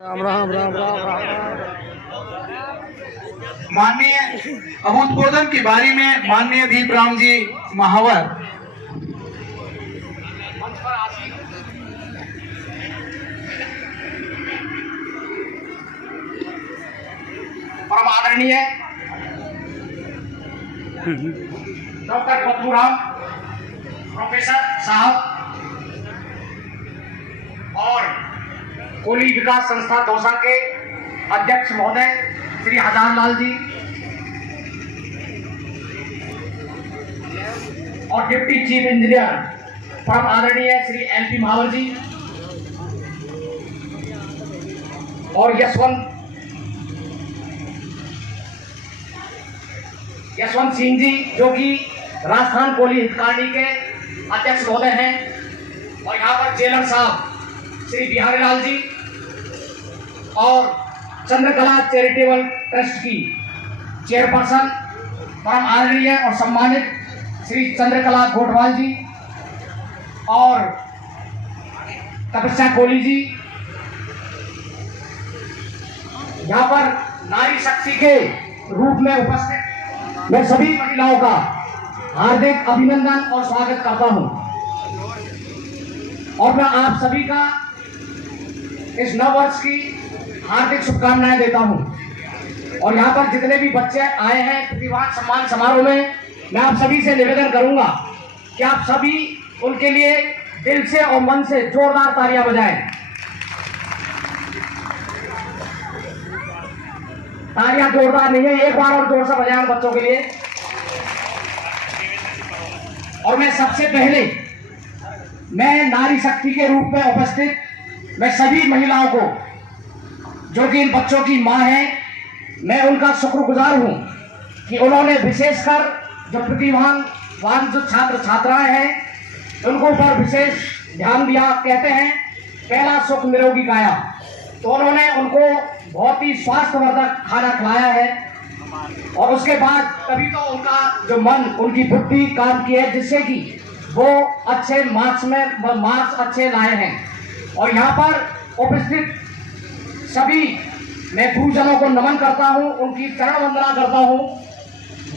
राम राम राम राम राम। माननीय अभूतपूर्व की बारी में माननीय दीपराम जी महावर परम आदरणीय डॉक्टर पप्पूराम प्रोफेसर साहब और कोली विकास संस्था दौसा के अध्यक्ष महोदय श्री हजार लाल जी और डिप्टी चीफ इंजीनियर परम आदरणीय श्री एल पी महावर जी और यशवंत सिंह जी जो कि राजस्थान कोली हितकारिणी के अध्यक्ष महोदय हैं, और यहाँ पर जेलर साहब श्री बिहारी लाल जी और चंद्रकला चैरिटेबल ट्रस्ट की चेयरपर्सन परम आदरणीय और सम्मानित श्री चंद्रकला गोटवाल जी और तपस्या कोहली जी, यहाँ पर नारी शक्ति के रूप में उपस्थित मैं सभी महिलाओं का हार्दिक अभिनंदन और स्वागत करता हूं और मैं आप सभी का इस नव वर्ष की हार्दिक शुभकामनाएं देता हूं। और यहाँ पर जितने भी बच्चे आए हैं प्रतिभाग सम्मान समारोह में, मैं आप सभी से निवेदन करूंगा कि आप सभी उनके लिए दिल से और मन से जोरदार तालियां बजाएं। तालियां जोरदार नहीं है, एक बार और जोर से बजाएं बच्चों के लिए। और मैं सबसे पहले मैं नारी शक्ति के रूप में उपस्थित मैं सभी महिलाओं को जो कि इन बच्चों की मां है, मैं उनका शुक्रगुजार हूं कि उन्होंने विशेषकर जो प्रतिभावान जो छात्र छात्राएं हैं उनको ऊपर विशेष ध्यान दिया। कहते हैं पहला सुख निरोगी काया, तो उन्होंने उनको बहुत ही स्वास्थ्यवर्धक खाना खिलाया है और उसके बाद तभी तो उनका जो मन उनकी बुद्धि काम की है जिससे कि वो अच्छे मार्क्स अच्छे लाए हैं। और यहाँ पर उपस्थित सभी मैं गुरुजनों को नमन करता हूँ, उनकी चरण वंदना करता हूँ।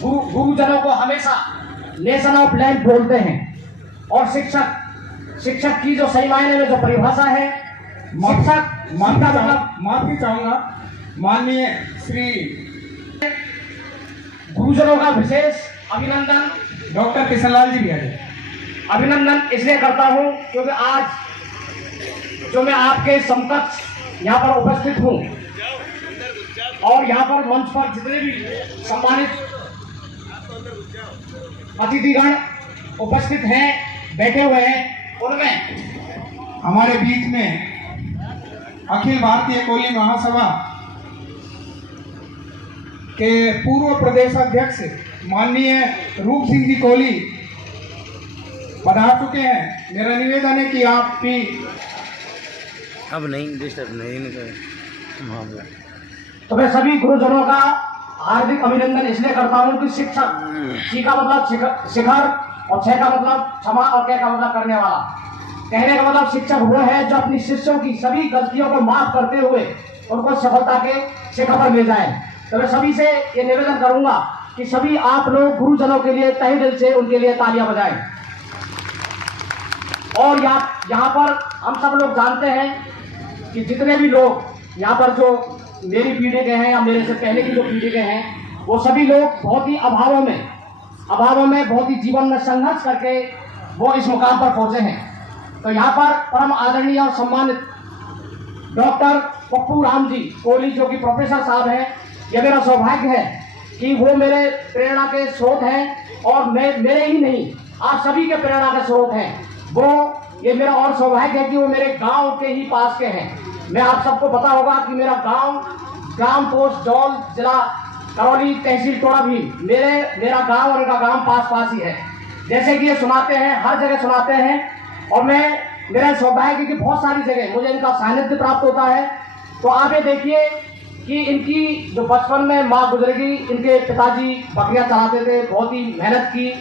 गुरुजनों को हमेशा नेशन ऑफ लैंड बोलते हैं और शिक्षक की जो सही मायने में जो परिभाषा है, शिक्षक माफी चाहूंगा माननीय श्री गुरुजनों का विशेष अभिनंदन डॉक्टर किशनलाल जी भी आए। अभिनंदन इसलिए करता हूं क्योंकि आज जो मैं आपके समकक्ष यहाँ पर उपस्थित हूँ और यहाँ पर मंच पर जितने भी सम्मानित अतिथिगण उपस्थित हैं बैठे हुए हैं, उनमें हमारे बीच में अखिल भारतीय कोली महासभा के पूर्व प्रदेश अध्यक्ष माननीय रूप सिंह जी कोहली पधार चुके हैं। मेरा निवेदन है कि आप भी अब नहीं डिस्टर्ब नहीं मामला। तो मैं सभी गुरुजनों का हार्दिक अभिनंदन इसलिए करता हूं कि शिक्षक सी का मतलब शिखर और छह का मतलब क्षमा और कह का मतलब करने वाला। कहने का मतलब शिक्षक वो है जो अपनी शिष्यों की सभी गलतियों को माफ करते हुए उनको सफलता के शिखर पर ले जाए। तो मैं सभी से ये निवेदन करूंगा कि सभी आप लोग गुरुजनों के लिए तहे दिल से उनके लिए तालियां बजाएं। और यहाँ पर हम सब लोग जानते हैं कि जितने भी लोग यहाँ पर जो मेरी पीढ़ी के हैं या मेरे से पहले की जो पीढ़ी के हैं, वो सभी लोग बहुत ही अभावों में बहुत ही जीवन में संघर्ष करके वो इस मुकाम पर पहुंचे हैं। तो यहाँ पर परम आदरणीय और सम्मानित डॉक्टर पप्पूराम जी कोहली जो कि प्रोफेसर साहब हैं, यह मेरा सौभाग्य है कि वो मेरे प्रेरणा के स्रोत हैं और मेरे ही नहीं आप सभी के प्रेरणा के स्रोत हैं। ये मेरा और सौभाग्य है कि वो मेरे गांव के ही पास के हैं। मैं आप सबको पता होगा कि मेरा गांव ग्राम पोस्ट जौल जिला करौली तहसील टोड़ा भी मेरा गांव और उनका गांव पास ही है। जैसे कि ये सुनाते हैं, हर जगह सुनाते हैं और मेरा सौभाग्य है कि बहुत सारी जगह मुझे इनका सानिध्य प्राप्त होता है। तो आप ये देखिए कि इनकी जो बचपन में माँ गुजरेगी, इनके पिताजी बकरियां चलाते थे, बहुत ही मेहनत की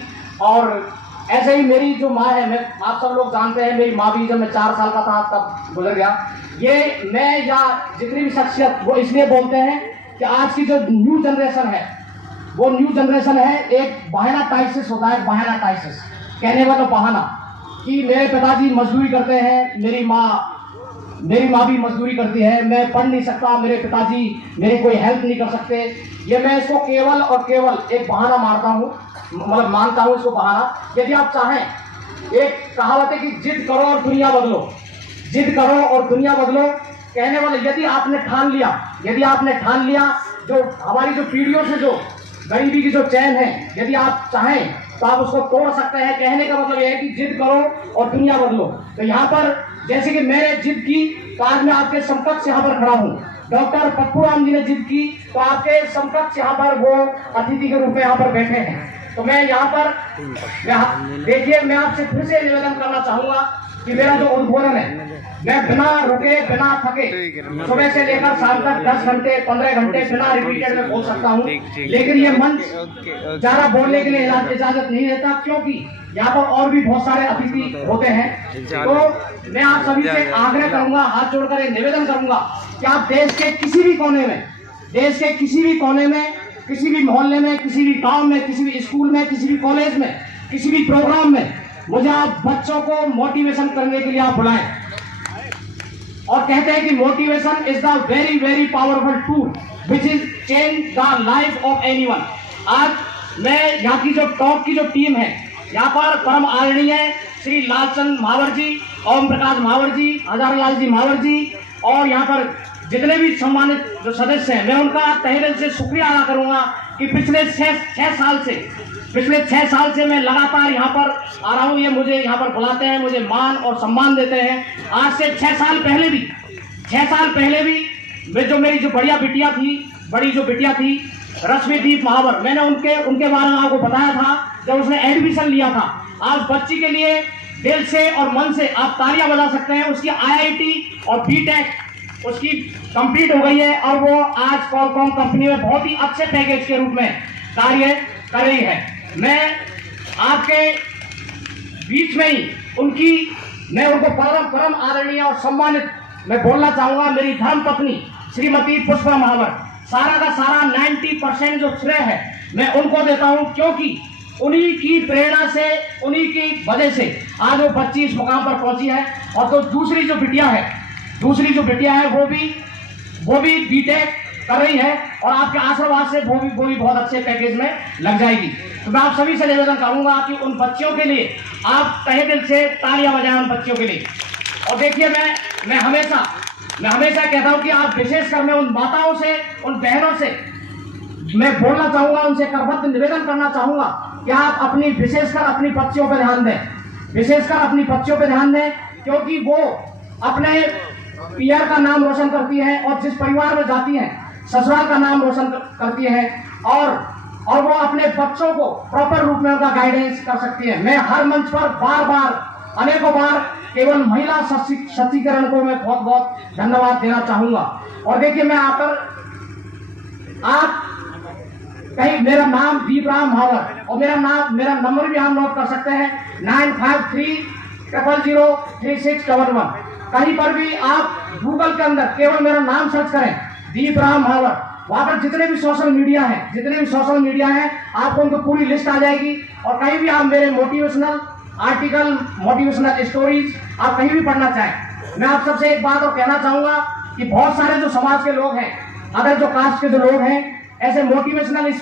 और ऐसे ही मेरी जो माँ है, मैं आप सब लोग जानते हैं, मेरी माँ भी जब मैं 4 साल का था तब गुजर गया। ये मैं या जितनी भी शख्सियत वो इसलिए बोलते हैं कि आज की जो न्यू जनरेशन है, वो न्यू जनरेशन है, एक बहाना टाइसिस होता है, बहाना टाइसिस, कहने वाला बहाना कि मेरे पिताजी मजदूरी करते हैं, मेरी माँ भी मजदूरी करती है, मैं पढ़ नहीं सकता, मेरे पिताजी मेरी कोई हेल्प नहीं कर सकते। ये मैं इसको केवल और केवल एक बहाना मानता हूँ इसको बहाना। यदि आप चाहें, एक कहावत है कि जिद करो और दुनिया बदलो, जिद करो और दुनिया बदलो, कहने वाले यदि आपने ठान लिया जो हमारी जो पीढ़ियों से जो गरीबी की जो चैन है, यदि आप चाहें तो आप उसको तोड़ सकते हैं। कहने का मतलब यह है कि जिद करो और दुनिया बदलो। तो यहाँ पर जैसे कि मैंने जिद की तो आज मैं आपके समकक्ष यहाँ पर खड़ा हूँ। डॉक्टर पप्पू राम जी ने जिद की तो आपके समकक्ष यहाँ पर वो अतिथि के रूप में यहाँ पर बैठे हैं। तो मैं यहाँ पर देखिए, मैं आपसे फिर से निवेदन करना चाहूंगा कि मेरा जो उद्बोधन है, मैं बिना रुके बिना थके सुबह से लेकर शाम तक 10 घंटे 15 घंटे बिना रिपीटेड में बोल सकता हूँ, लेकिन ये मंच ज्यादा बोलने के लिए इजाजत नहीं देता, क्योंकि यहाँ पर और भी बहुत सारे अतिथि होते हैं। तो मैं आप सभी से आग्रह करूंगा, हाथ जोड़कर एक निवेदन करूंगा कि आप देश के किसी भी कोने में, किसी भी मोहल्ले में, किसी भी गांव में, किसी भी स्कूल में, किसी भी कॉलेज में, किसी भी प्रोग्राम में मुझे आप बच्चों को मोटिवेशन करने के लिए आप बुलाएं। और कहते हैं कि motivation is the very very powerful tool which is change the life of anyone. आज मैं यहाँ की जो टॉप की जो टीम है, यहाँ पर परम आदरणीय श्री लालचंद महावर जी, ओम प्रकाश महावर जी, हजारीलाल जी महावर जी, और यहाँ पर जितने भी सम्मानित जो सदस्य हैं, मैं उनका तहे दिल से शुक्रिया अदा करूंगा कि पिछले 6 साल से मैं लगातार यहाँ पर आ रहा हूँ। ये मुझे यहाँ पर बुलाते हैं, मुझे मान और सम्मान देते हैं। आज से 6 साल पहले भी मेरी जो बड़ी जो बिटिया थी रश्मिदीप महावर, मैंने उनके बारे में आपको बताया था जब उसने एडमिशन लिया था। आज बच्ची के लिए दिल से और मन से आप तालियां बजा सकते हैं। उसकी IIT और BTech उसकी कंप्लीट हो गई है और वो आज कॉलकॉम कंपनी में बहुत ही अच्छे पैकेज के रूप में कार्य कर रही है। मैं आपके बीच में ही मैं उनको परम आदरणीय और सम्मानित मैं बोलना चाहूंगा। मेरी धर्म पत्नी श्रीमती पुष्पा महावर, सारा का सारा 90% जो श्रेय है मैं उनको देता हूं, क्योंकि उन्हीं की प्रेरणा से, उन्हीं की वजह से आज वो बच्ची इस मुकाम पर पहुंची है। और तो दूसरी जो बिटिया है वो भी BTech कर रही है और आपके आशीर्वाद से वो भी बहुत अच्छे पैकेज में लग जाएगी। तो मैं आप सभी से निवेदन करूंगा कि उन बच्चियों के लिए आप तहे दिल से तालियां बजाएं, उन बच्चियों के लिए। और देखिए, मैं हमेशा कहता हूं कि आप विशेषकर मैं उन माताओं से, उन बहनों से मैं बोलना चाहूंगा, उनसे करबद्ध निवेदन करना चाहूंगा कि आप विशेषकर अपनी बच्चियों पर ध्यान दें, क्योंकि वो अपने पियर का नाम रोशन करती हैं और जिस परिवार में जाती हैं ससुराल का नाम रोशन करती हैं और वो अपने बच्चों को प्रॉपर रूप में उनका गाइडेंस कर सकती है। मैं हर मंच पर अनेकों बार केवल महिला सशक्तिकरण को मैं बहुत बहुत धन्यवाद देना चाहूंगा। और देखिए, मैं आप कहीं मेरा नाम दीपराम महावर और मेरा नंबर भी आप नोट कर सकते हैं 9530003611। कहीं पर भी आप गूगल के अंदर केवल मेरा नाम सर्च करें, दीपराम महावर, वहां पर जितने भी सोशल मीडिया है आपको उनको पूरी लिस्ट आ जाएगी। और कहीं भी आप मेरे मोटिवेशनल आर्टिकल, मोटिवेशनल स्टोरीज आप कहीं भी पढ़ना चाहें। मैं आप सबसे एक बात और कहना चाहूंगा कि बहुत सारे जो समाज के लोग हैं, अदर जो कास्ट के जो लोग हैं, ऐसे मोटिवेशनल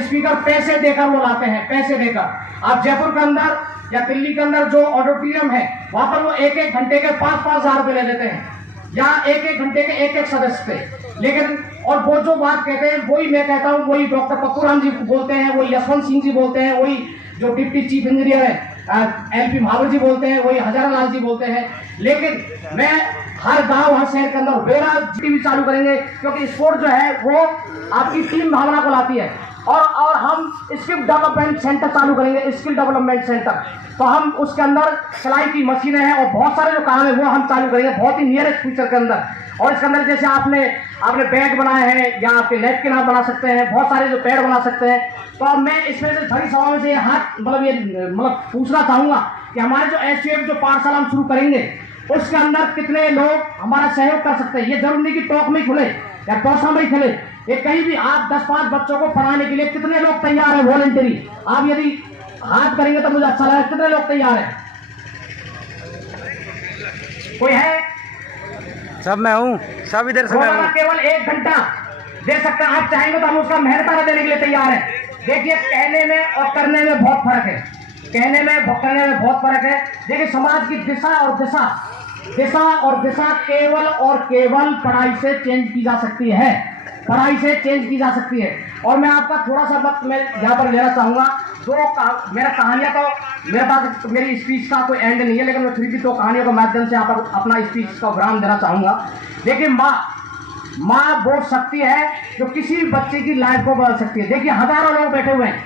स्पीकर पैसे देकर वो लाते हैं, पैसे देकर। आप जयपुर के अंदर या दिल्ली के अंदर जो ऑडिटोरियम है वहां पर वो 1-1 घंटे के 5-5 हजार रुपए ले लेते हैं, या 1-1 घंटे के 1-1 सदस्य थे। लेकिन और वो जो बात कहते हैं वही मैं कहता हूँ, वही डॉक्टर पप्पू राम जी बोलते हैं, वही यशवंत सिंह जी बोलते हैं, वही जो डिप्टी चीफ इंजीनियर है LP महावर जी बोलते हैं, वही हजारीलाल जी बोलते हैं। लेकिन मैं हर गांव, हर शहर के अंदर बेरा टीवी चालू करेंगे, क्योंकि स्पोर्ट जो है वो आपकी टीम भावना को लाती है। और हम स्किल डेवलपमेंट सेंटर चालू करेंगे, स्किल डेवलपमेंट सेंटर। तो हम उसके अंदर सिलाई की मशीनें हैं और बहुत सारे जो काम है वो हम चालू करेंगे बहुत ही नियरेस्ट फ्यूचर के अंदर। और इसके अंदर जैसे आपने बैग बनाए हैं या आपके नैपकिन आप बना सकते हैं, बहुत सारे जो पैड बना सकते हैं। तो अब मैं इसमें से भरी सभा में से हाथ मतलब पूछना चाहूंगा कि हमारे जो एसयूएफ जो पाठशाला हम शुरू करेंगे उसके अंदर कितने लोग हमारा सहयोग कर सकते हैं। ये जरूरी नहीं कि टोक में खुले या टोसा में खुले, ये कहीं भी आप 10-5 बच्चों को पढ़ाने के लिए कितने लोग तैयार है वॉलंटरी। आप यदि हाथ करेंगे तो मुझे अच्छा लगेगा। कितने लोग तैयार है? कोई है? सब मैं हूँ, सब इधर से मैं रोजाना हूँ। केवल 1 घंटा दे सकते हैं। आप चाहेंगे तो हम उसका मेहनताना देने के लिए तैयार है। देखिए, कहने में और करने में बहुत फर्क है। कहने में करने में बहुत फर्क है। देखिए, समाज की दिशा और दिशा केवल और केवल पढ़ाई से चेंज की जा सकती है। पढ़ाई से चेंज की जा सकती है। और मैं आपका थोड़ा सा वक्त मैं यहाँ पर लेना चाहूंगा। मेरा कहानियां तो मेरे पास मेरी स्पीच का कोई एंड नहीं है, लेकिन मैं फिर भी 2 कहानियों के माध्यम से यहाँ पर अपना स्पीच का विराम देना चाहूंगा। देखिए, माँ वो शक्ति है जो किसी भी बच्चे की लाइफ को बदल सकती है। देखिए, हजारों लोग बैठे हुए हैं,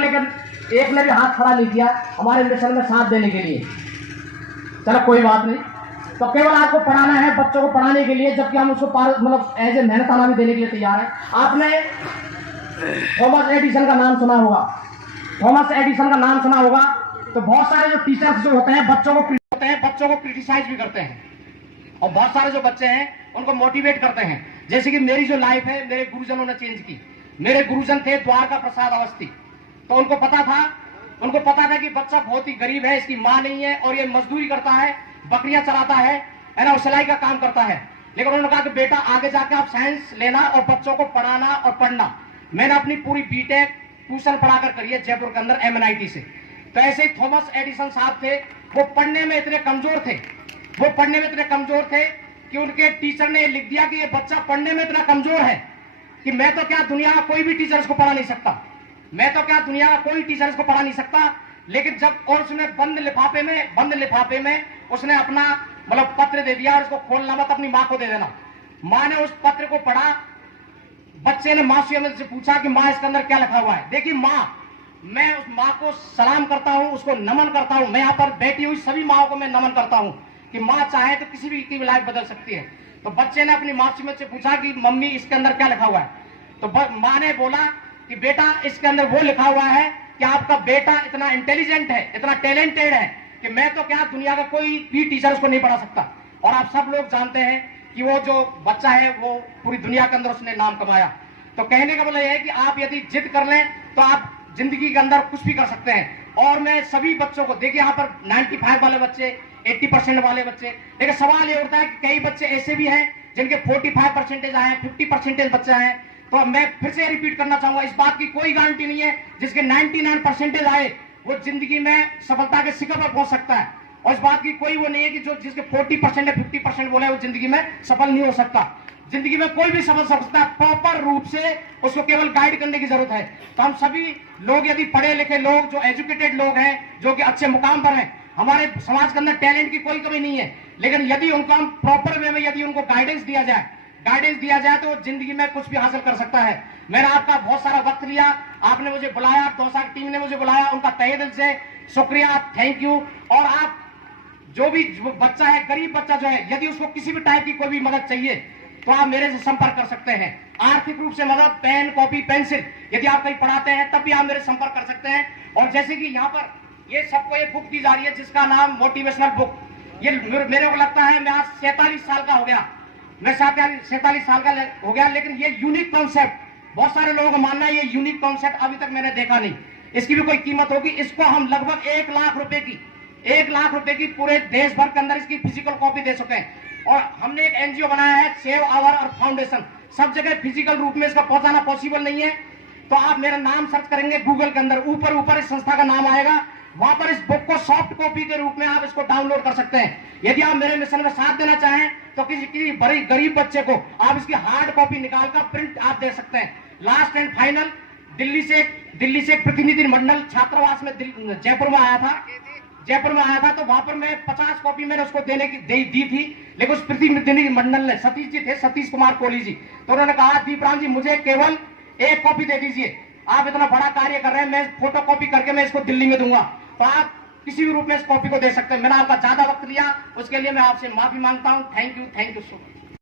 लेकिन एक ने भी हाथ खड़ा नहीं किया हमारे मिशन में साथ देने के लिए। चलो कोई बात नहीं। तो केवल आपको पढ़ाना है, बच्चों को पढ़ाने के लिए, जबकि हम उसको मतलब एज ए मेहनताना भी देने के लिए तैयार है। आपने थॉमस एडिसन का नाम सुना होगा। तो बहुत सारे जो टीचर्स जो होते हैं बच्चों को क्रिटिसाइज भी करते हैं, और बहुत सारे जो बच्चे हैं उनको मोटिवेट करते हैं। जैसे कि मेरी जो लाइफ है मेरे गुरुजनों ने चेंज की। मेरे गुरुजन थे द्वारका प्रसाद अवस्थी। तो उनको पता था कि बच्चा बहुत ही गरीब है, इसकी माँ नहीं है और ये मजदूरी करता है, बकरियां चराता है ना, और सिलाई का काम करता है। लेकिन उन्होंने कहा कि बेटा आगे जाकर आप साइंस लेना और बच्चों को पढ़ाना और पढ़ना। मैंने अपनी पूरी बीटेक ट्यूशन पढ़ाकर करी है जयपुर के अंदर MNIT से। तो ऐसे ही थॉमस एडिसन साहब थे, वो पढ़ने में इतने कमजोर थे कि उनके टीचर ने लिख दिया कि ये बच्चा पढ़ने में इतना कमजोर है कि मैं तो क्या दुनिया का कोई भी टीचर इसको पढ़ा नहीं सकता। लेकिन जब और उसने बंद लिफाफे में उसने अपना मतलब पत्र दे दिया और इसको खोलना मत, अपनी माँ को दे देना। माँ ने उस पत्र को पढ़ा। बच्चे ने माँ से पूछा कि माँ इसके अंदर क्या लिखा हुआ है। देखिए मैं उस माँ को सलाम करता हूँ, उसको नमन करता हूँ। मैं यहाँ पर बैठी हुई सभी माँओं को मैं नमन करता हूँ कि माँ चाहे तो किसी भी की लाइफ बदल सकती है। तो बच्चे ने अपनी माँ से पूछा कि मम्मी इसके अंदर क्या लिखा हुआ है। तो माँ ने बोला कि बेटा इसके अंदर वो लिखा हुआ है कि आपका बेटा इतना इंटेलिजेंट है, इतना टैलेंटेड है कि मैं तो क्या दुनिया का कोई भी टीचर उसको नहीं पढ़ा सकता। और आप सब लोग जानते हैं कि वो जो बच्चा है वो पूरी दुनिया के अंदर उसने नाम कमाया। तो कहने का मतलब यह है कि आप यदि जिद कर लें तो आप जिंदगी के अंदर कुछ भी कर सकते हैं। और मैं सभी बच्चों को, देखिए यहाँ पर 95 वाले बच्चे, 80% वाले बच्चे, लेकिन सवाल ये उठता है कि कई बच्चे ऐसे भी हैं जिनके 45% आए, 50% बच्चे हैं। तो मैं फिर से रिपीट करना चाहूंगा, इस बात की कोई गारंटी नहीं है जिसके 99% आए वो जिंदगी में सफलता के शिखर पर पहुंच सकता है। और इस बात की कोई वो नहीं है कि जो जिसके 40% या 50% बोले वो जिंदगी में सफल नहीं हो सकता। जिंदगी में कोई भी सफल सकता है, प्रॉपर रूप से उसको केवल गाइड करने की जरूरत है। तो हम सभी लोग यदि पढ़े लिखे लोग, जो एजुकेटेड लोग हैं, जो कि अच्छे मुकाम पर हैं, हमारे समाज के अंदर टैलेंट की कोई कमी नहीं है, लेकिन यदि उनको हम प्रॉपर वे में यदि उनको गाइडेंस दिया जाए तो जिंदगी में कुछ भी हासिल कर सकता है। मैंने आपका बहुत सारा वक्त लिया, आपने मुझे बुलाया, दौसा की टीम ने मुझे बुलाया, उनका तहे दिल से शुक्रिया, थैंक यू। और आप जो भी बच्चा है, गरीब बच्चा जो है, यदि उसको किसी भी टाइप की कोई भी मदद चाहिए तो आप मेरे से संपर्क कर सकते हैं। आर्थिक रूप से मदद, पेन, कॉपी, पेंसिल, यदि आप कहीं पढ़ाते हैं तब भी आप मेरे संपर्क कर सकते हैं। और जैसे कि यहाँ पर ये सबको ये बुक दी जा रही है जिसका नाम मोटिवेशनल बुक, ये मेरे को लगता है मैं आज 47 साल का हो गया, लेकिन ये यूनिक कॉन्सेप्ट, बहुत सारे लोगों का मानना है ये यूनिक कॉन्सेप्ट अभी तक मैंने देखा नहीं, इसकी भी कोई कीमत होगी। इसको हम लगभग 1 लाख रुपए की पूरे देश भर के अंदर इसकी फिजिकल कॉपी दे चुके हैं। और हमने एक NGO बनाया है, सेव आवर अर्थ फाउंडेशन। सब जगह फिजिकल रूप में इसका पहुंचाना पॉसिबल नहीं है, तो आप मेरा नाम सर्च करेंगे गूगल के अंदर, ऊपर इस संस्था का नाम आएगा, वहां पर इस बुक को सॉफ्ट कॉपी के रूप में आप इसको डाउनलोड कर सकते हैं। यदि आप मेरे मिशन में साथ देना चाहें तो किसी बड़े गरीब बच्चे को आप इसकी हार्ड कॉपी निकालकर प्रिंट आप दे सकते हैं। लास्ट एंड फाइनल, दिल्ली से एक प्रतिनिधि मंडल छात्रावास में जयपुर में आया था, तो वहां पर मैं 50 कॉपी मैंने उसको दी थी, लेकिन उस प्रतिनिधि मंडल ने, सतीश जी थे, सतीश कुमार कोहली जी, तो उन्होंने कहा दीपराम जी मुझे केवल 1 कॉपी दे दीजिए, आप इतना बड़ा कार्य कर रहे हैं, मैं फोटो कॉपी करके मैं इसको दिल्ली में दूंगा। तो आप किसी भी रूप में इस कॉपी को दे सकते हैं। मैंने आपका ज्यादा वक्त लिया, उसके लिए मैं आपसे माफी मांगता हूं। Thank you so much.